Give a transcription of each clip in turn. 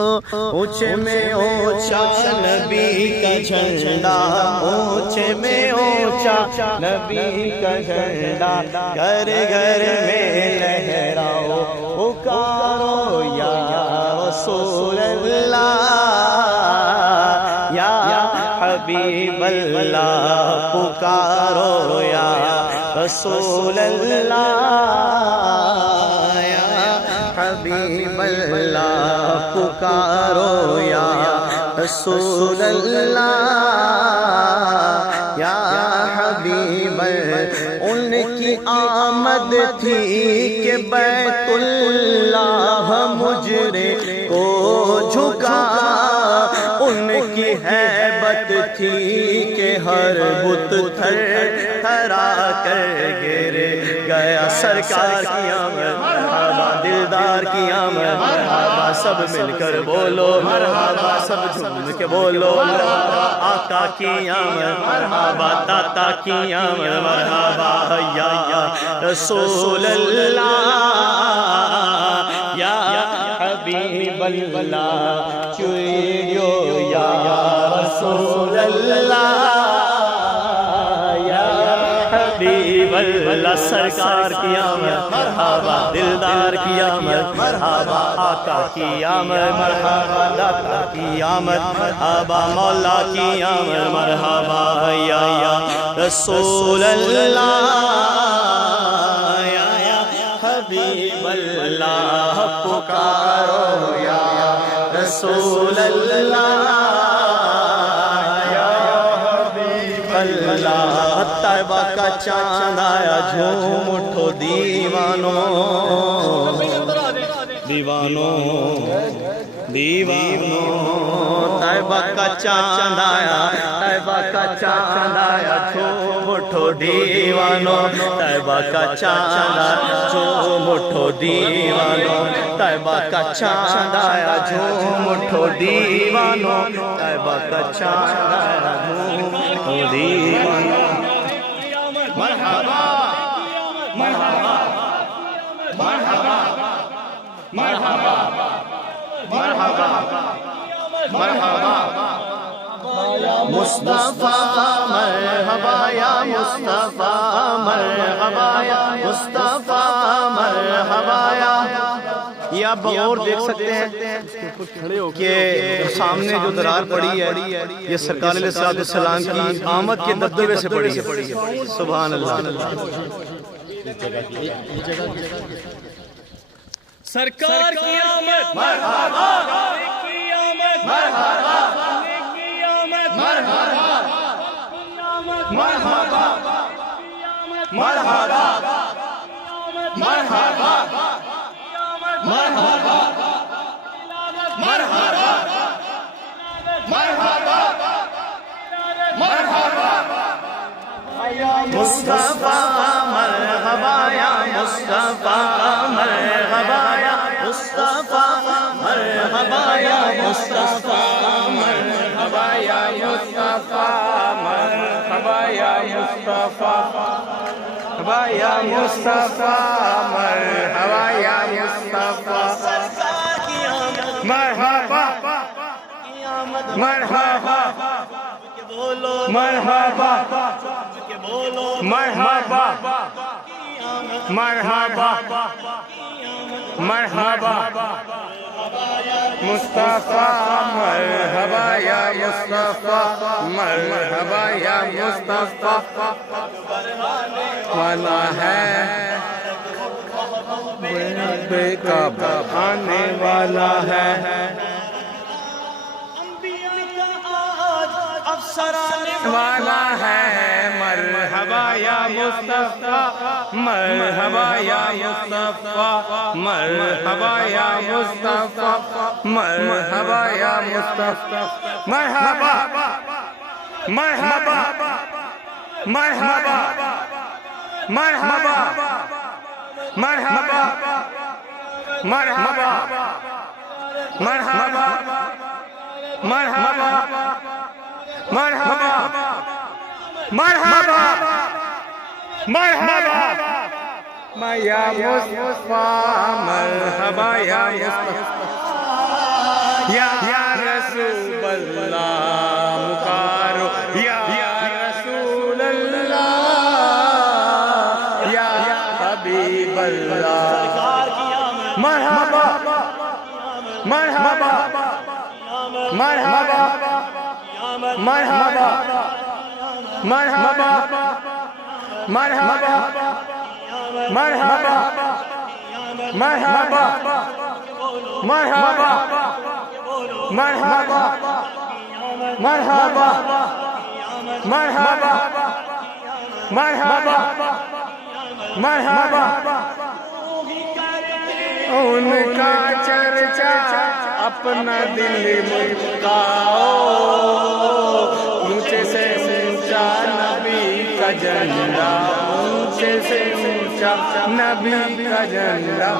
اونچے میں اونچا نبی کا جھنڈا، اونچے میں اونچا نبی کا جھنڈا، گھر گھر میں لہراؤ پکارو یا رسول اللہ، یا حبیب اللہ، پکارو یا رسول اللہ، حبیب اللہ، پکارو یا رسول اللہ، یا حبیب اللہ۔ ان کی آمد تھی کہ بیت اللہ مجرے کو جھکا، ان کی ہیبت تھی کہ ہر بت تھر تھرا کر گر گیا۔ سرکار کی آمد مرحبا، دلدار کی آمد مرحبا، سب مل کر بولو مرحبا، سب جھوم کے بولو مرحبا۔ آقا کی آمد مرحبا، داتا کی آمد مرحبا، یا رسول اللہ، یا حبیب اللہ، چوریو یا رسول اللہ، یا حبیب اللہ۔ سرکار کی آمد مرحبا، دلدار کی آمد مرحبا، آقا کی آمد مرحبا، داتا کی آمد مرحبا، مولا کی آمد مرحبا، یا رسول اللہ، یا حبیب اللہ، پکارو یا رسول اللہ، یا حبیب اللہ۔ طیبہ کا چاند آیا، جھوم اٹھو دیوانوں، دیوانوں، دیوانوں۔ طیبہ کا چاند آیا، طیبہ کا چاند آیا، جھوم اٹھو دیوانوں، طیبہ کا چاند آیا، جھوم اٹھو دیوانوں، طیبہ کا چاند آیا، جھوم اٹھو دیوانوں، طیبہ کا چاند آیا، جھوم اٹھو دیوانوں۔ مرحبا مرحبا مرحبا مرحبا مرحبا مرحبا، مصطفیٰ مرحبا یا مصطفیٰ مرحبا یا مصطفیٰ مرحبا یا۔ یہ آپ بغور دیکھ سکتے ہیں کہ سامنے جو درار پڑی ہے یہ سرکار علیہ السلام کی آمد کے دبدبے سے پڑی ہے۔ سبحان اللہ۔ سرکار کی آمد مرحبا، کی آمد مرحبا، کی آمد مرحبا، مرحبا مرحبا مرحبا مرحبا مرحبا مرحبا مرحبا، مصطفیٰ مرحبا یا مصطفیٰ مرحبا یا مصطفیٰ مرحبا یا مصطفیٰ مرحبا یا مصطفیٰ مرحبا یا مصطفیٰ مرحبا یا مصطفیٰ مرحبا یا مصطفیٰ۔ مرحبا مرحبا مرحبا مرحبا مرحبا مرحبا، مصطفیٰ مرحبا یا مصطفیٰ مرحبا یا مصطفیٰ، والا ہے بے کعب آنے والا ہے، والا ہے۔ مرحبا یا مصطفیٰ مرحبا یا مصطفیٰ مرحبا یا مصطفیٰ مرحبا یا مصطفیٰ، مرحبا مرحبا مرحبا مرحبا مرحبا مرحبا مرحبا مرحبا مرحبا مرحبا مرحبا یا مصطفیٰ مرحبا یا مصطفیٰ یا رسول اللہ مکارو یا رسول اللہ یا حبیب اللہ مرحبا مرحبا مرحبا مرحبا مرحبا مرحبا مرحبا مرحبا مرحبا مرحبا مرحبا مرحبا مرحبا مرحبا ان کا چرچا اپنا دل مٹکاؤ اونچے سے اونچا نبی کا جھنڈا اونچے سے اونچا نبی کا جھنڈا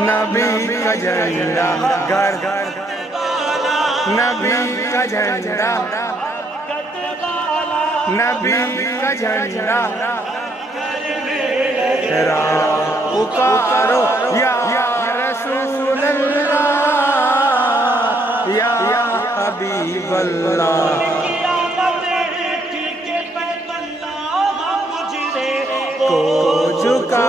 نبی کا جھنڈا گھر نبی کا جھنڈا نبی کا جھنڈا پکارو یا رسول اللہ یا حبیب اللہ کو جھکا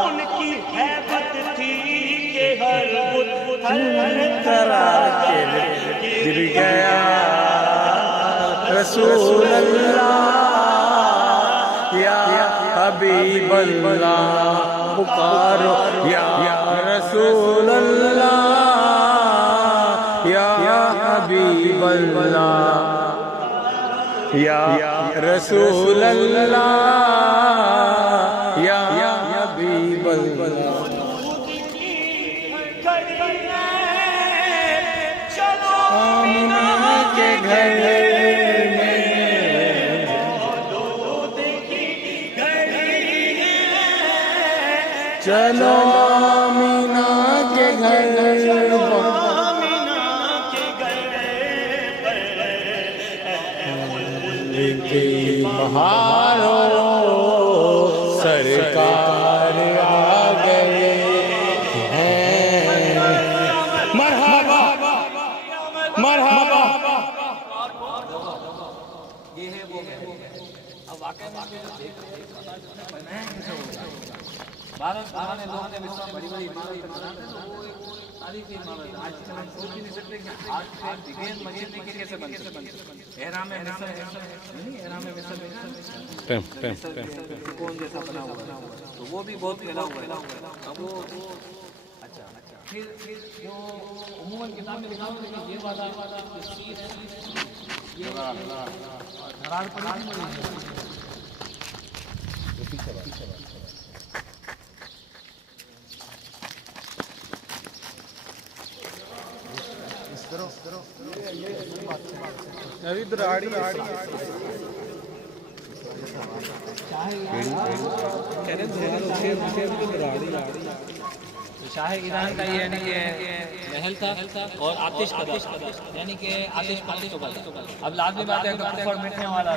ان کی ہیبت تھی کہ ہر بت طرح کے گر گیا رسول اللہ یا حبیب اللہ پکارو یا رسول اللہ یا حبیب اللہ یا رسول اللہ یا حبیب اللہ آمنہ کے گھر چلو آمینہ کے گھر کی بہاروں سرکار آ گئے ہیں مرحبا مرحبا لوگوں نے بڑی بڑی عمارت بناتے ہیں وہ ایک تاریخی عمارت آج کل ہم سوچ ہی نہیں سکتے کہ آج بغیر مسجد کے کیسے بن سکتے احرام مصر احرام مصر کون جیسا بنا ہوا ہے تو وہ بھی بہت پھیلا ہوا ہے اب وہ اچھا پھر جو عموماً کتاب میں لکھا ہوا ہے کہ یہ وعدہ یہ دھرار پر پیچھے ابھی دراڑی شاہ ایران کا یہ محل تھا اور آتش کا یعنی کہ آتش پانی تو اب لازمی بات ہے کہ کفر مٹنے والا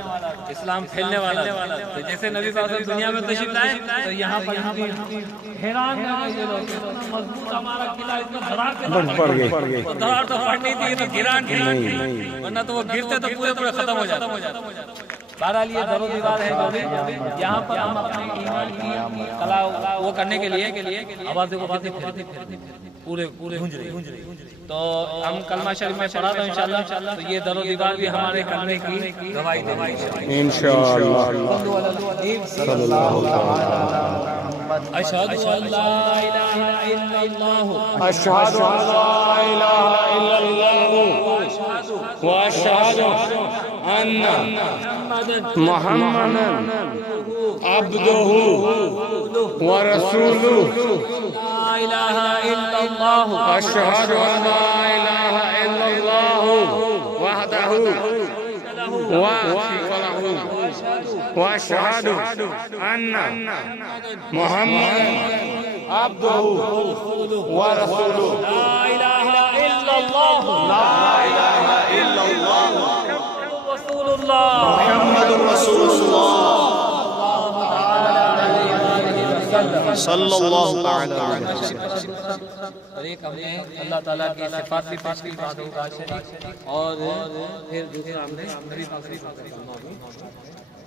اسلام پھیلنے والا تو جیسے نبی صلی اللہ علیہ وسلم دنیا میں تشریف لائے تو یہاں پر حیران مضبوط ہمارا قلعہ اتنا دھرار پڑ گئی دھرار تو پڑنی تھی تو گران ورنہ تو وہ گرتے تو پورے ختم ہو جاتا بہرحال یہ در و دیوار ہے جو بھی یہاں پر ہم اپنے ایمان کی کلا وہ کرنے کے لیے آوازیں کو باتیں پورے گونج رہی تو ہم کلمہ شریف میں پڑھا تھا انشاءاللہ تو یہ در و دیوار بھی ہمارے کلمے کی گواہی دے گی انشاءاللہ صلی اللہ علیہ اشہد ان لا الہ الا اللہ اشہد ان لا الہ الا اللہ واشہد ان محمدا عبدہ ورسولہ لا الہ الا اللہ اشہد ان لا الہ الا اللہ وحدہ واشہد ان محمدا عبدہ ورسولہ لا الہ الا اللہ لا الہ الا اللہ رسول اللہ محمد رسول اللہ صلی اللہ تعالی علیہ وسلم. اور ایک ہم نے اللہ تعالیٰ کی صفات بھی پیش کی بات ہوگا شریف، اور پھر دوسرا ہم نے نبی پاک صلی اللہ علیہ وسلم